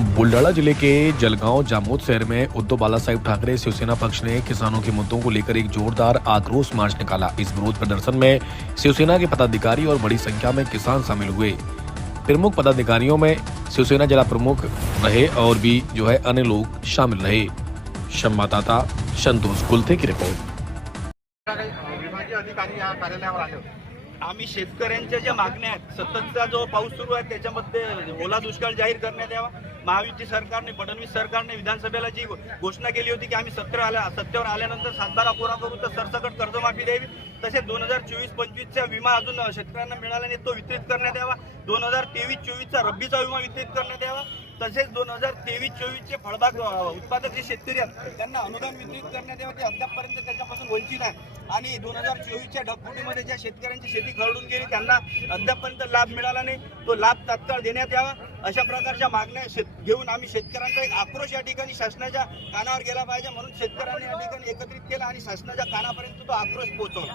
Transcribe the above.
बुल्ढाना जिले के जलगांव जामोद शहर में उद्धव बालासाहेब ठाकरे शिवसेना पक्ष ने किसानों के मुद्दों को लेकर एक जोरदार आक्रोश मार्च निकाला। इस विरोध प्रदर्शन में शिवसेना के पदाधिकारी और बड़ी संख्या में किसान शामिल हुए। प्रमुख पदाधिकारियों में शिवसेना जिला प्रमुख रहे और भी अन्य लोग शामिल रहे। संवाददाता संतोष कुलथे की रिपोर्ट। विभागीय अधिकारी या कार्यालयावर आले होते। आम्ही शेतकऱ्यांच्या ज्या मागण्या आहेत, सततचा जो पाऊस सुरू आहे त्याच्यामध्ये ओला दुष्काळ जाहीर करण्यात यावा। महायुती सरकारने, फडणवीस सरकारने विधानसभेला जी घोषणा केली होती की आम्ही सत्तेवर आल्यानंतर सातबारा कोरा करू तर सरसकट कर्जमाफी द्यावी, तसेच 2024-25चा विमा अजून शेतकऱ्यांना मिळाला नाही तो वितरित करण्यात यावा। 2023-24चा रब्बीचा विमा वितरित करण्यात यावा। तसेच 2023-24चे फळबाग उत्पादक जे शेतकरी आहेत त्यांना अनुदान वितरित करण्यात यावं, ते अद्यापपर्यंत त्याच्यापासून वंचित आहेत। आणि 2024च्या ढगफुटीमध्ये ज्या शेतकऱ्यांची शेती खरडून गेली त्यांना अद्यापपर्यंत लाभ मिळाला नाही, तो लाभ तात्काळ देण्यात यावा। अशा प्रकारच्या मागण्या घेऊन आम्ही शेतकऱ्यांचा एक आक्रोश या ठिकाणी शासनाच्या कानावर गेला पाहिजे, म्हणून शेतकऱ्यांनी या ठिकाणी एकत्रित केला आणि शासनाच्या कानापर्यंत तो आक्रोश पोहोचवला।